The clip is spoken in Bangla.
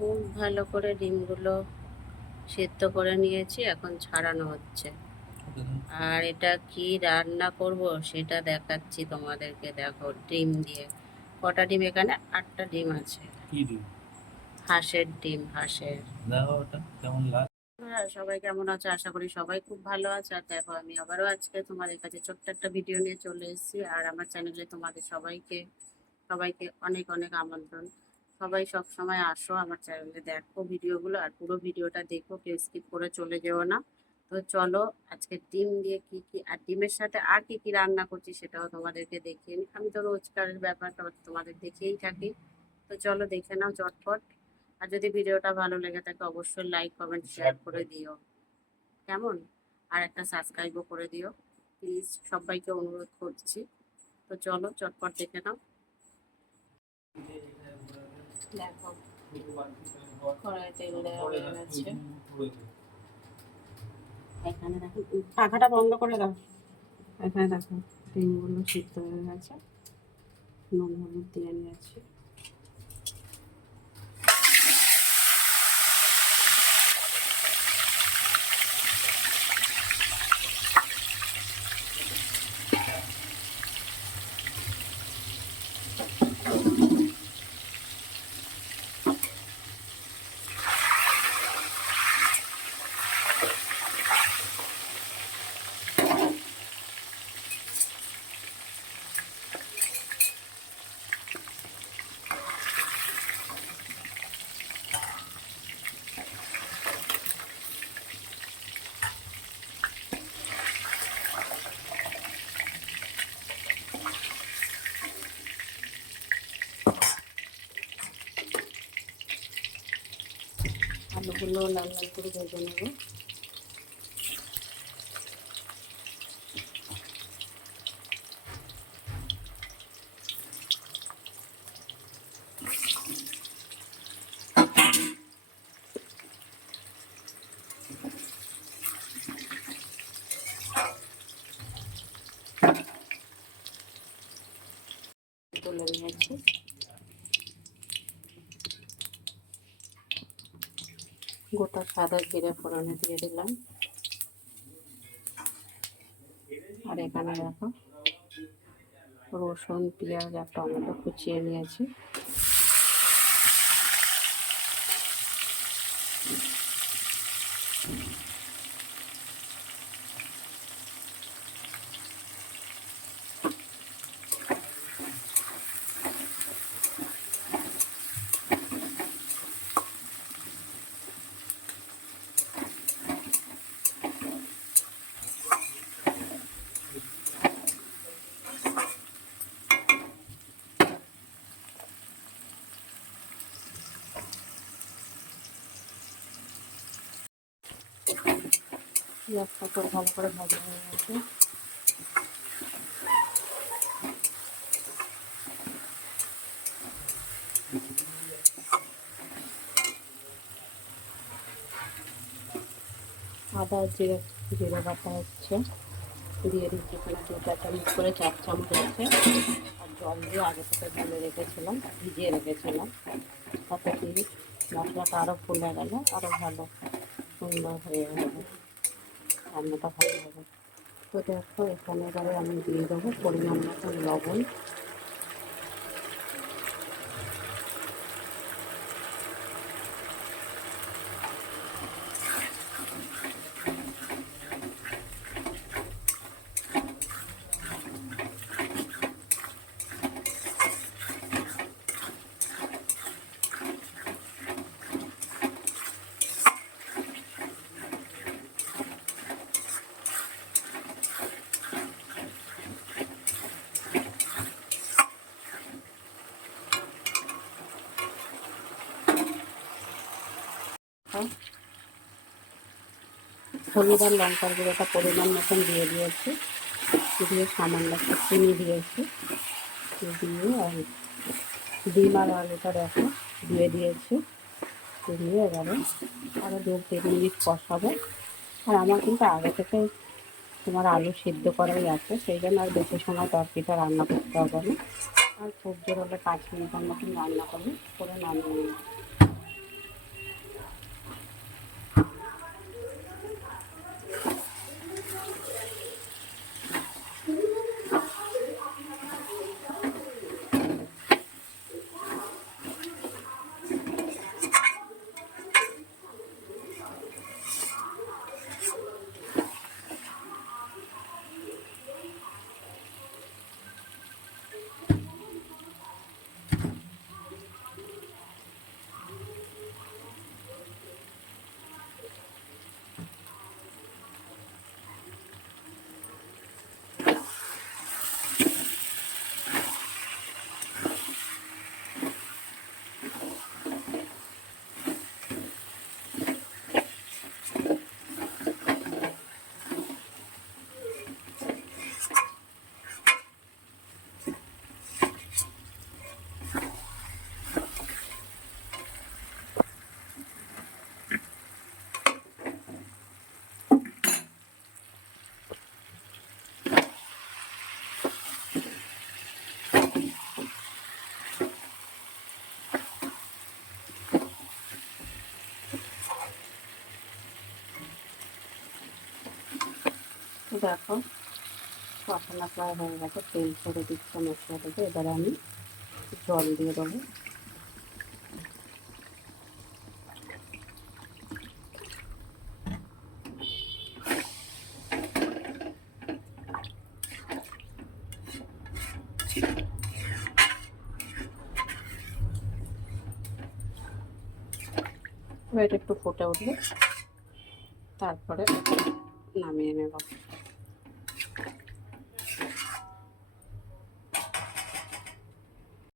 খুব ভালো করে ডিমগুলো সেদ্ধ করে নিয়েছি, এখন ছাড়ানো হচ্ছে। আর এটা কি রান্না করব সেটা দেখাচ্ছি তোমাদেরকে। দেখো ডিম দিয়ে, কটা ডিম এখানে, 8টা ডিম আছে। কি ডিম? হাঁসের ডিম, হাঁসের। দেখো ওটা কেমন লাগে। সবাই কেমন আছে? আশা করি সবাই খুব ভালো আছে। আর দেখো আমি আবারও আজকে তোমাদের কাছে ছোট্ট একটা ভিডিও নিয়ে চলে এসেছি। আর আমার চ্যানেলে তোমাদের সবাইকে সবাইকে অনেক অনেক আমন্ত্রণ। সবাই সব সময় আসো আমার চ্যানেলে, দেখো ভিডিওগুলো, আর পুরো ভিডিওটা দেখো, কেউ স্কিপ করে চলে যেও না। তো চলো আজকে ডিম দিয়ে কি কি, আর ডিমের সাথে আর কি কি রান্না করছি সেটাও তোমাদেরকে দেখিয়ে নিই। আমি তো রোজকারের ব্যাপারটা তোমাদের দেখেই থাকি। তো চলো দেখে নাও চটপট। আর যদি ভিডিওটা ভালো লেগে থাকে অবশ্যই লাইক কমেন্ট শেয়ার করে দিও, কেমন? আর একটা সাবস্ক্রাইবও করে দিও প্লিজ, সবাইকে অনুরোধ করছি। তো চলো চটপট দেখে নাও। দেখো কড়াই তেল দেওয়া হয়ে গেছে। এখানে দেখো, পাখাটা বন্ধ করে দাও। এখানে দেখো ডিমগুলো সিদ্ধ হয়ে গেছে, নুন হলুদ দিয়ে নিয়েছি। আলুগুলো লাল লাল করে ভেজে নেবো। তুলে নিয়েছি। গোটা সাদা জিরে ফোড়নে দিয়ে দিলাম। আর এখানে দেখো রসুন, পেঁয়াজ আর টমেটো কুচিয়ে নিয়েছি। পেঁয়াজটা খুব ভালো করে ভাজা হয়ে গেছে। আদা জিরে জিরে বাটা হচ্ছে, দিয়ে দিচ্ছি এখানে 2-4 চামচ করে, 4 চামচ হচ্ছে। আর জল দিয়ে আগে থেকে গুলে রেখেছিলাম, ভিজিয়ে রেখেছিলাম। তাতে কি মশলাটা আরও ফুলে গেলে আরও ভালো সুন্দর হয়ে যাবে, রান্নাটা ভালো হবে। তো দেখো এখানে এবারে আমি দিয়ে দেবো পরিমাণ মতো লবণ। হলুদ আর লঙ্কার গুঁড়োটা পরিমাণ মতন দিয়ে দিয়েছি, দিয়ে সামান্য একটু চিনি দিয়েছি, দিয়ে আর ডিম আর আলুটা দেখো দিয়ে দিয়েছি। দিয়ে এবারে আরও 2-3 মিনিট কষাবো। আর আমার কিন্তু আগে থেকে তোমার আলু সিদ্ধ করাই আছে, সেই জন্য আর বেশি সময় তরকারিটা রান্না করতে হবে না। আর খুব জোর হলে 5 মিনিটের মতন রান্না করে নামিয়ে নিই। দেখো কষানো প্রায় হয়ে গেছে, তেল ছেড়ে দিচ্ছে মশলা থেকে। এবারে আমি জল দিয়ে দেবো। এবার এটা একটু ফুটে উঠবে, তারপরে নামিয়ে নেব।